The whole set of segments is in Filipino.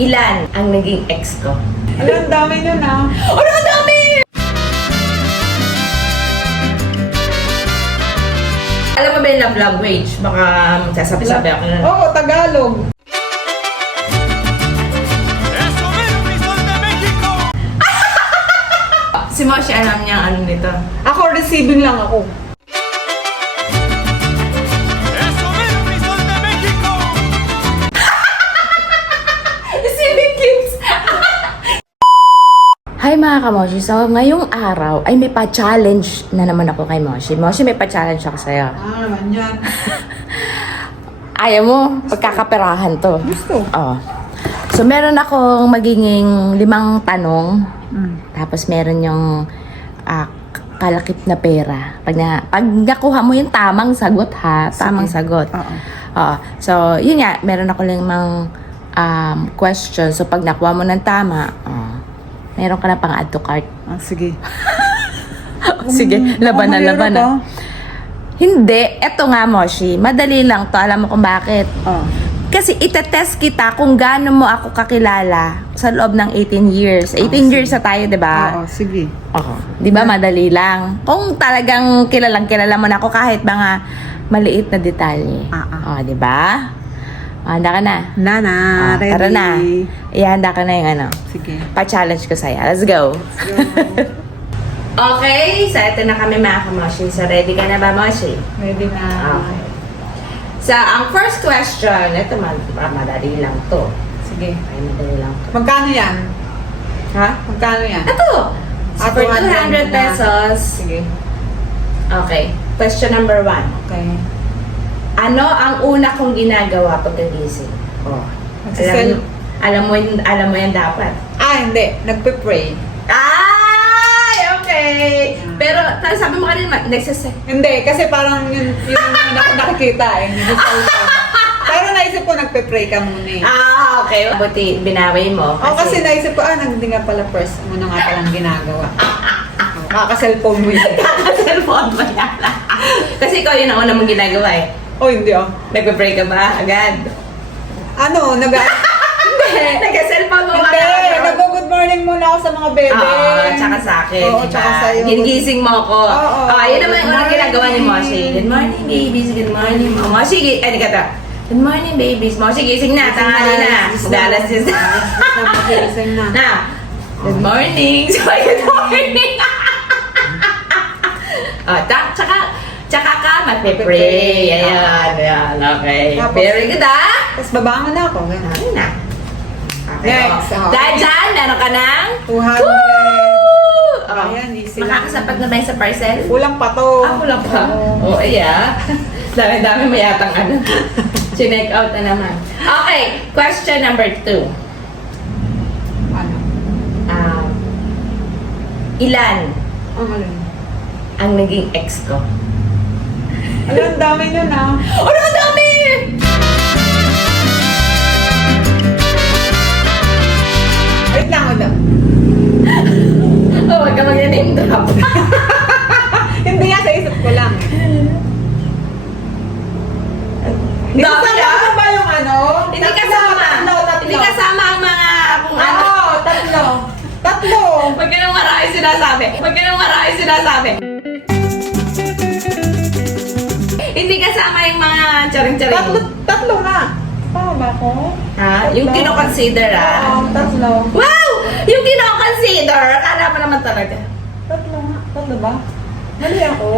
Ilan ang naging ex ko? Ano, ang dami nyo na. Ano ang dami! Alam mo ba yung love language? Baka magsasabi-sabi ako na. Oo, Tagalog. Si Moshi, alam niya ang ano nito. Ako, receiving lang ako. Receiving gifts! Hi mga kamoshi, so ngayong araw ay may pa-challenge na naman ako kay Moshi. Moshi, may pa-challenge ako sa'yo. Ah, naman yan. Ayaw mo, pagkakaperahan to. Gusto. Oo. So meron akong magiging 5 tanong. Tapos meron yung kalakip na pera. Pag nakuha mo yung tamang sagot ha, tamang sagot. Oo. So yun nga, meron ako 5 questions. So pag nakuha mo ng tama, meron ka na pang add to cart. Ah, sige. Sige, laban na. Hindi, eto nga Moshi, madali lang to. Alam mo kung bakit? Oh. Kasi itetest kita kung gaano mo ako kakilala sa loob ng 18 years. 18 years na tayo, di ba? Oo, sige. Oo. Di ba madali lang? Kung talagang kilala mo na ako kahit mga maliit na detalye. Oh, di ba? Handa ka na? Nana, ready. Tara na. Ihanda ka na yung ano. Sige. Pa-challenge ko sa'yo. Let's go. Let's go. Okay, so ito na kami mga kamoshi. So ready ka na ba, Moshi? Ready na. Okay. So, ang first question, ito madali lang to. Sige. Ay, madali lang to. Magkano yan? Ha? Magkano yan? Ito! Ah, For 200 200 na. pesos. Sige. Okay. Question number 1. Okay. Ano ang una kong ginagawa pagkagising? Oh. Nagsisel- Alam mo yan dapat. Ah, hindi. Nagpe-pray. Ay! Okay! Pero, sabi mo kanina, nagsasay. Hindi, kasi parang yun ako nakikita eh. Pero naisip ko nagpe-pray ka muna eh. Ah, okay. Buti, binawi mo. Oo, kasi naisip ko, hindi nga pala first mo na nga palang ginagawa. Kaka-cellphone mo yun. Cellphone mo yan. Kasi ikaw yun ang una mong ginagawa eh. Oh, hindi ah. Nagpe-pray ka ba agad? Ano, Hindi. Nagka-cellphone mo Hindi, agad. nag-good morning muna ako sa mga bebe. Oo, tsaka sa akin. Oo, diba? tsaka sa'yo. Ginigising mo ako. Oo. Yun naman yung unang Good ginagawa ni morning. Moshi. Good morning, babies. Good morning. Moshi, ano ka to? Good morning, babies. Moshi, gising na. Tanghali na. Dalas is Gising na. na. Good morning. Sorry, good morning. Tsaka ka, magpe-pray. Ayan. Okay. Tapos- Very good, ah. Tapos babangon na ako. Ganun. Ayun na. Okay. Next. Dahil dyan, meron ka ng 200. Woo! Ayan, easy lang. Makakasapat na tayo sa parcel? Kulang pa to. Kulang pa. Oo. Dami-dami mo yatang ano. Chinek out na naman. Okay, question number 2. Ano? Ilan Ang alin? ang naging ex ko? Ano, ang dami nyo na. Ano ang dami! Wait lang, wala. Huwag ka mag-name drop. Hindi nga, sa isip ko lang. Dami Kasama ah. mo ba yung ano? Hindi kasama. Tatlo. Hindi kasama ang mga kung ano. Oo, tatlo. Huwag ka nang marami sinasabi. Hindi kasama yung mga charing-charing. Tatlo nga. Tama ba ako? Ha? Yung kino-consider Oo, tatlo. Wow! Yung kino-consider! Akala mo naman talaga. Tatlo nga. Tatlo ba? Mali ako.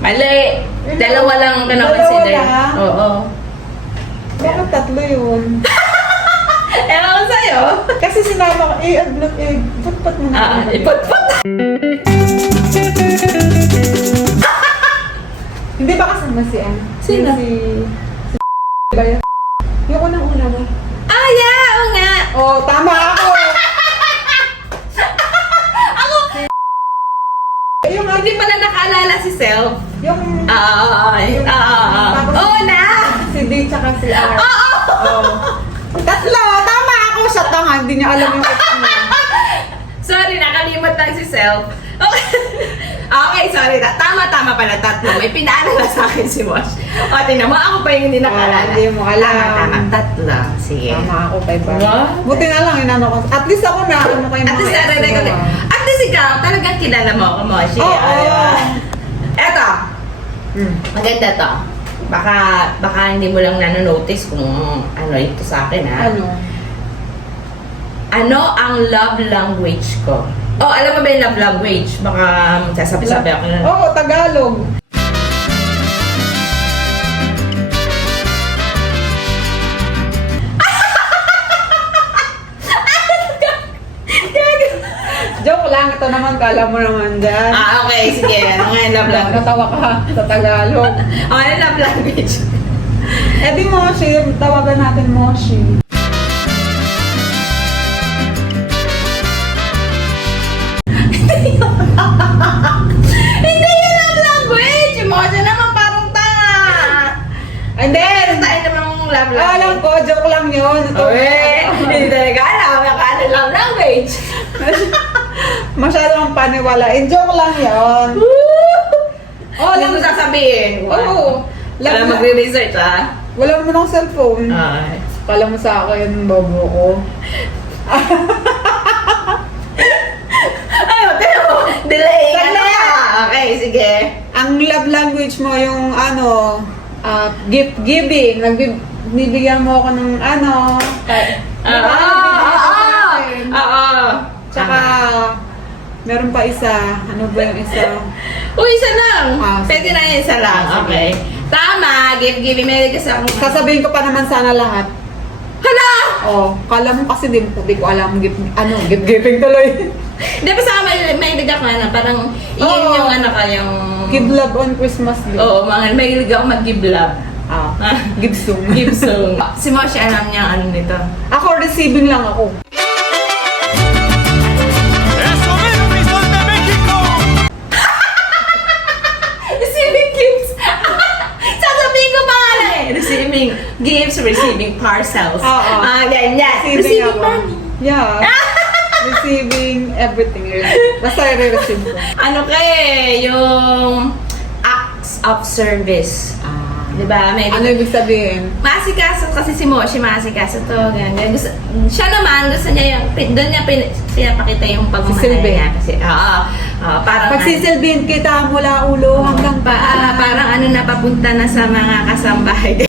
Mali! Dalawa lang kino-consider. Dalawa lang? Oo. Bakit tatlo yun? Ewan ko sa'yo. Kasi sinama ko, put mo na. Ipot-pot! Hindi ba kasama si ano? Sino? Si yung unang-una mo. Ah, yeah! Oo nga! Oh, tama ako! Ako! Yung Hindi pala nakaalala si Self. Yung Oo na! si D tsaka si R. Oo! Oh. Tatlo! Tama ako! Siya tanga, hindi niya alam yung ex niya. Sorry, nakalimot lang si Self. Okay. Okay, sorry. Tama pala, tatlo. May pinaalala sa akin si Mosh. O, tingnan mo, ako pa yung hindi nakaalala. Hindi mo alam. Tama, tatlo. Sige. Tama ako kay Bar. What? Buti na lang, inano ko. At least ako na ano kay At least, at least ikaw, talagang kilala mo ako, Moshi. Oo. Eto, Hmm. maganda to. Baka hindi mo lang nanonotice kung ano ito sa akin, ha? Ano? Ano ang love language ko? Oh, alam mo ba yung love language? Baka magsasabi-sabi ako na. Oo, Tagalog. Joke lang, ito naman, kala mo naman dyan. Okay, sige. Ano nga yung love language? Natawa ka sa Tagalog. Ano yung love language? Eh di Moshi, tawagan natin Moshi. Hindi yung love language! Emotion naman parang tanga! And then, Tayo namang love alam language. ko, joke lang yun. Ito, Hindi talaga alam yung ano love language. masyadong paniwalain. Joke lang yun. Oh, hindi mo sasabihin. Oo. Wala magre-research, ha? Wala mo ng cellphone. Ay. Kala mo sa akin, bobo ko. Ay, pero delay ka na. Okay, sige. Ang love language mo yung ano, gift giving. Nagbibigyan mo ako ng ano. Oo. Tsaka, meron pa isa. Ano ba yung isa? Uy, isa lang. Pwede Sige. na yung isa lang. Okay. Tama, give me kasi akong... Sasabihin ko pa naman sana lahat. Hala! Oh, kala mo kasi di ko alam gift giving tuloy. Di ba sa may liga ka na, parang yun Oo. yung ano ka, yung... Give love on Christmas Day. Oo, may liga ako mag-give love. Give song. Give song. Si Moshi, alam niya ano nito. Ako, receiving lang ako. ¡Eso mismo, mi sol de México! Receiving gifts. Sasabihin ko pa nga lang eh. Receiving gifts, receiving parcels. Oo. Ganyan. Receiving ako. money. Yeah. Receiving everything. Basta i-receive ko. Ano kay yung acts of service. Diba? May Ano ibig sabihin? masikaso kasi si Moshi, masikaso to, ganyan. Siya naman, gusto niya yung, doon niya pinapakita yung pagmamahal Sisilbi. niya. Kasi, parang, Pagsisilbihin kita mula ulo hanggang paa. parang ano na, papunta na sa mga kasambahay.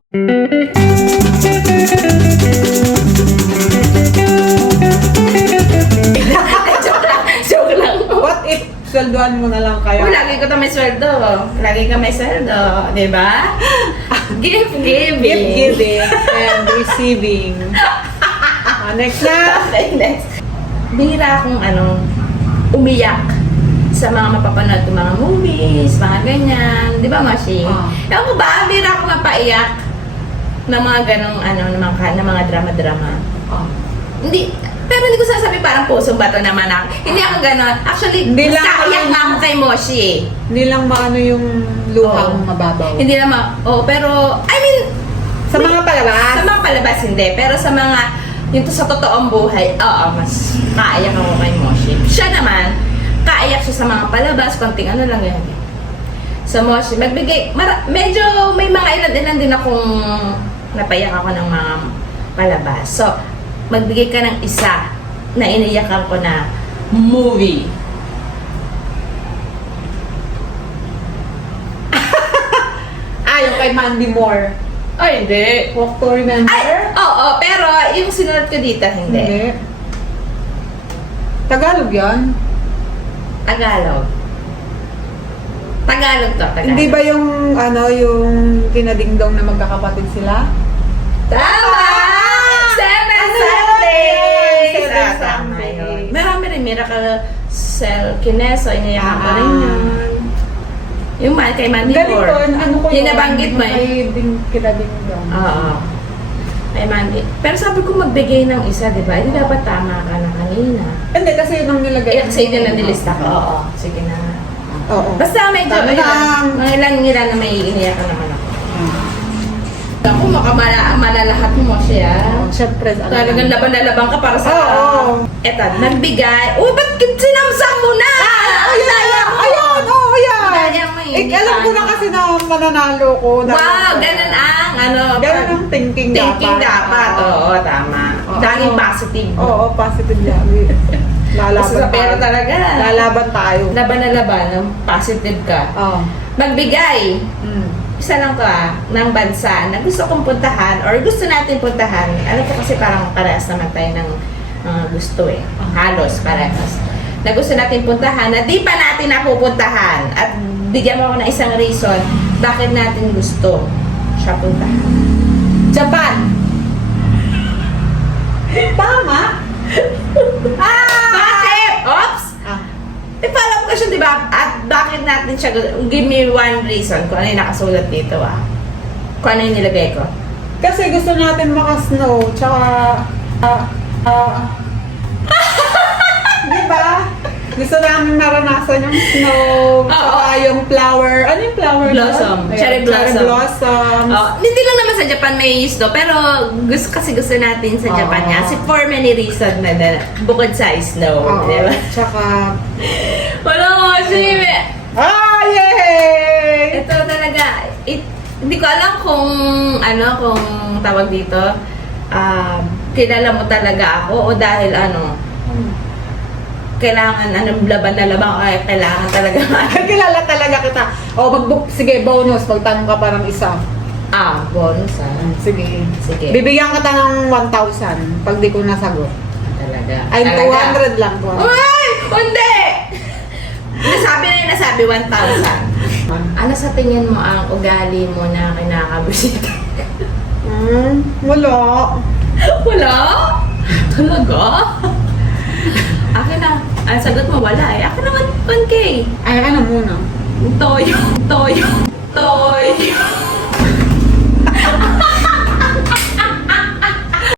Joke lang. What if sweldoan mo na lang kayo? Oh, lagi ko to may sweldo. Lagi ka may sweldo. Di ba? Gift giving. Gift giving and receiving. Next na. Okay, next. Bihira akong umiyak sa mga mapapanood ko mga movies, mga ganyan. Di ba, Mashi? Ewan ko ba, bihira akong mapaiyak ng mga ganong, ng mga drama-drama. Hindi, pero hindi ko sasabi parang pusong bato naman ako. Hindi ako ganon. Actually, Hindi mas lang kaiyak ako- nga ako kay Moshi eh. Hindi lang maano yung luha Oo. mong mababaw. Hindi naman, pero, I mean, Sa mga palabas. sa mga palabas hindi, pero sa mga, yung sa totoong buhay, mas kaiyak ako kay Moshi. Siya naman, kaiyak siya sa mga palabas, konting ano lang yan. Sa Moshi, medyo may mga ilan-ilan din akong napayak ako ng mga palabas. So, magbigay ka ng isa na iniyakan ko na movie. Yung kay Mandy Moore. Ay, hindi. Walk to Remember? Ay, oo, pero yung sinunod ko dito, hindi. Tagalog yan? Tagalog. Tagalog to, Tagalog. Hindi ba yung yung tinadingdong na magkakapatid sila? Tama! Seven Ano Sundays! yun? Seven Tama Sundays. yun. Marami rin, Miracle Cell Kineso, iniyakan ko rin yun. Yung kay Mandy Galing Moore. ko, ano ko Yung nabanggit mo Kay kinadingdong. Oo. Kay Mandy. Pero sabi ko magbigay ng isa, di ba? Hindi dapat tama ka na kanina. Hindi, kasi yun ang nilagay. Kasi yun ang nilista ko. Oo. Sige na. Oo. Basta medyo, Tama lang. mga ilan na may iniyakan naman ako. Ako, makalalahat mo siya. Siyempre. Talagang laban na laban ka para sa... Oo. Eto, nagbigay. Uy, ba't sinamsam mo na? Ayun! Oo, alam ko na kasi na mananalo ko. Wow, ganun ang, Ganun ang thinking dapat. Oo, tama. Oo. Laging positive. Oo, positive yan. Lalaban Kasi sa pera tayo. talaga. Lalaban tayo. Laban na laban, positive ka. Oo. Magbigay. Mm. Isa lang to ng bansa na gusto kong puntahan or gusto natin puntahan. Ano po kasi parang parehas naman tayo ng gusto eh. Halos parehas. Na gusto natin puntahan na di pa natin napupuntahan. At bigyan mo ako ng isang reason bakit natin gusto siya puntahan. Japan! Tama? Bakit? Oops! Ah. I-follow up question, di ba? At bakit natin siya give me one reason kung ano yung nakasulat dito Kung ano yung nilagay ko. Kasi gusto natin maka-snow, tsaka... di ba? Gusto namin naranasan yung snow, tsaka yung flower. Ano yung flower? Blossom. doon? Cherry blossom. Cherry blossoms. Hindi lang naman sa Japan may snow, pero gusto natin sa Japan Oo. nga. Kasi for many reasons na bukod sa snow. Oo. Di ba? Tsaka... Wala mo kasi. Yay! Ito talaga. Hindi ko alam kung kung tawag dito. Kilala mo talaga ako o dahil kailangan laban na laban ay kailangan talaga Kilala talaga kita. O, mag-book. Sige, bonus. Pagtanong ka pa ng isa. bonus Sige. Sige. Bibigyan kita ng 1,000 pag di ko nasagot. Talaga. Ay, Talaga. 200 lang. 200. Uy! Hindi! Nasabi 1,000. Ano sa tingin mo ang ugali mo na kinakabusita? Wala. Wala? Talaga? Akin na. Ang sagot mo wala eh. Akin naman 1K. Ay, ano muna? Toyo.